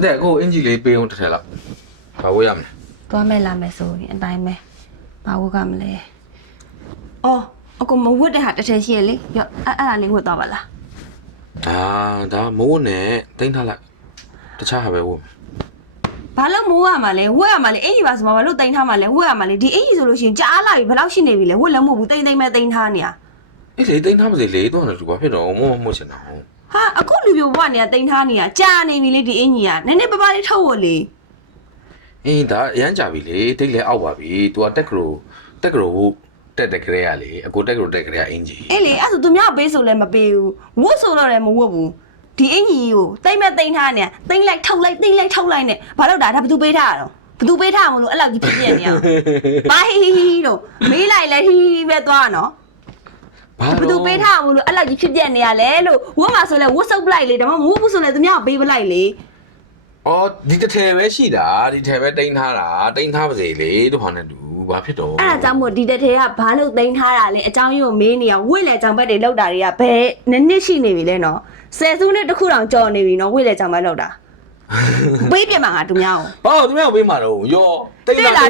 တဲ့ကိုအင်ဂျီလေးပေးအောင်တစ်ထက်လောက်ဘာဝေးရမလဲ သွားမဲ့လာမဲ့ဆိုရင်အတိုင်းပဲဘာဝတ်ကမလဲအော်အကူမဝတ်တဲ့ဟာတစ်ထည်ရှိရလေရော့အဲ့ဒါလေးဝတ်သွားပါလား ဒါမိုးနဲ့တင်းထားလိုက်တခြားဟာပဲဝတ်မယ် ဘာလို့မိုးရမှာလဲဝတ်ရမှာလဲအင်ကြီးပါဆိုဘာလို့တိန်ထားမှာလဲဝတ်ရမှာလဲဒီအင်ကြီးဆိုလို့ရှိရင်ကြားလာပြီဘယ်လောက်ရှိနေပြီလဲဝတ်လည်းမဟုတ်ဘူးတိန်တိန်ပဲတိန်ထားနေရ အေးလေတင်းထားပါစေလေတော့လည်းသူဘာဖြစ်တော့မချင်တော့ ဟာအခုလူပြိုဘွားနေရတိန်ထားနေရကြာနေပြီလေဒီအင်ကြီးကနည်းနည်းပပလေးထုတ်ဝတ်လေ အေးဒါအရန်ကြပြီလေတိတ်လဲအောက်ပါပြီ तू ကတက်ကရိုတက်တဲ့ကလေးရလေအကိုတက်ကရိုတက်ကလေးကအင်ဂျီ အေးလေအဲ့ဆိုသူများပေးဆိုလည်းမပေးဘူးဝတ်ဆိုတော့လည်းမဝတ်ဘူးဒီအင်ကြီးကိုတိန်မဲ့တိန်ထားနေတိန်လိုက်ထုတ်လိုက်တိန်လိုက်ထုတ်လိုက်နဲ့ဘာလို့ဒါဘသူပေးထားရတော့ဘသူပေးထားမလို့အဲ့လောက်ကြီးဖြစ်ပြနေရဘာဟီဟီတော့မေးလိုက်လဲဟီပဲသွားနော်ဘသူပေးထားမလို့အဲ့လောက်ကြီးဖြစ်ပြနေရလဲလို့ဝတ်မှာဆိုလဲဝတ်ဆုပ်ပလိုက်လေဒါမှမဟုတ်ဘူးဆိုလဲသူများပေးပလိုက်လေ အော်ဒီတစ်ထည်ပဲရှိတာဒီထည်ပဲတင်းထားတာတင်းထားပါစေလေတို့ဟာနဲ့တူဘာဖြစ်တော့ အဲ့ဒါကြောင့်မို့ဒီတစ်ထဲကဘာလို့တိန်ထားတာလဲအကြောင်းကြီးကိုမေးနေရဝတ်လေကြောင်ဘက်တွေလောက်တာတွေကဘယ်နှစ်ရှိနေပြီလဲနော်ဆယ်စုနှစ်တစ်ခုတောင်ကြော်နေပြီနော်ဝတ်လေကြောင်ဘက်လောက်တာပေးပြမှာငါသူများကို ဘာသူများပေးမှာတော့ရောတင်း တွေ့လား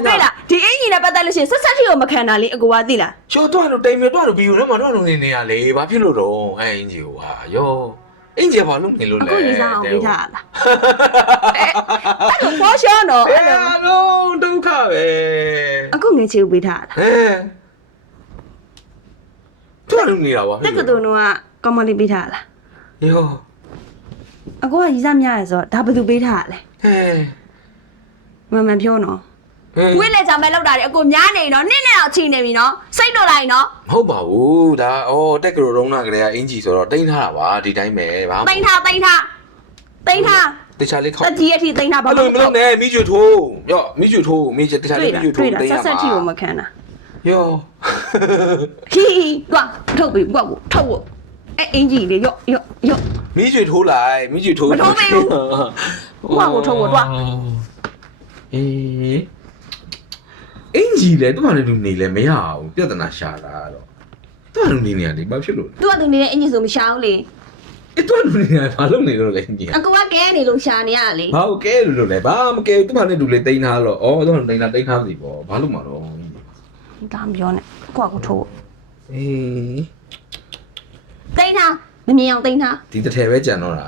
ဒီအင်ကြီးနဲ့ပတ်သက်လို့ရှိရင်ဆက်ဆက်ထိကိုမခံတာလေအကူကသိလား ရှောတော့တိမ်မြေတော့ဘီယူထဲမှာတော့နေရလေဘာဖြစ်လို့တော့အဲအင်ဂျီကိုဟာရောအင်ဂျီဘာလို့နေလို့လဲ အခုရေးစားအောင်ပေးထားလားအဲ့လိုပေါ်ရှောင်းတော့အဲ့လို တော့ဒုက္ခပဲ အခုငွေချေကိုပေးထားလား သူကလည်းနေတာပါ တက်ကတူတော့ကမ္မလေးပေးထားလား ရော အခုကရေးစားများရယ်ဆိုတော့ဒါဘယ်သူပေးထားလဲ ဟဲ မပြောနော်ဝိလေကြောင်ပဲလောက်တာလေအကိုများနေနော်နင့်နဲ့တော့ချိန်နေပြီနော်စိတ်တော့လိုက်နော် မဟုတ်ပါဘူးဒါတက်ကရိုတုံးနာကလေးကအင်ဂျီဆိုတော့တင်းထားတာပါဒီတိုင်းပဲဘာမှ တိန်ထားတခြားတခြားလေးခေါက် တကြီးအထိတိန်ထားဘာ အဲ့လိုမလုပ်နဲ့မိကျွတ်ထိုးရောမိကျွတ်ထိုးမိကျွတ်တခြားလေးမိကျွတ်ထိုး တွေ့တာဆက်ဆက်ထိကိုမခံတာ ရော ဟီတွားထုတ်ပြီဘွက်ကိုထုတ်ဖို့အင်ကြီးလေရော့ မိကျွတ်ထိုးလိုက်မိကျွတ်ထိုး မထိုးပေးဘူး ဘွက်ကိုထုတ်ဖို့တွား အေးအင်ဂျီလေသူ့ဟာလည်းသူနေလဲမရဘူးပြဿနာရှာတာတော့သူ့ဟာလူနေနေရတယ်ဘာဖြစ်လို့လဲ သူကသူနေတဲ့အင်ကြီးဆိုမရှာဘူးလေ အဲ့သူ့ဟာလူနေနေဘာလုပ်နေလို့လဲအင်ဂျီ အကူကကဲနေလို့ရှာနေရလေ ဘာကိုကဲလို့လဲဘာမကဲသူ့ဟာနဲ့သူလေတိန်းထားတော့သူ့ဟာတိန်းထားစီပေါ့ဘာလို့မှာတော့ ဒါမပြောနဲ့ကိုကထုတ်ဖို့ အေး တိန်ထားမမြင်အောင်တိန်ထား ဒီတစ်ထည်ပဲကြံတော့တာ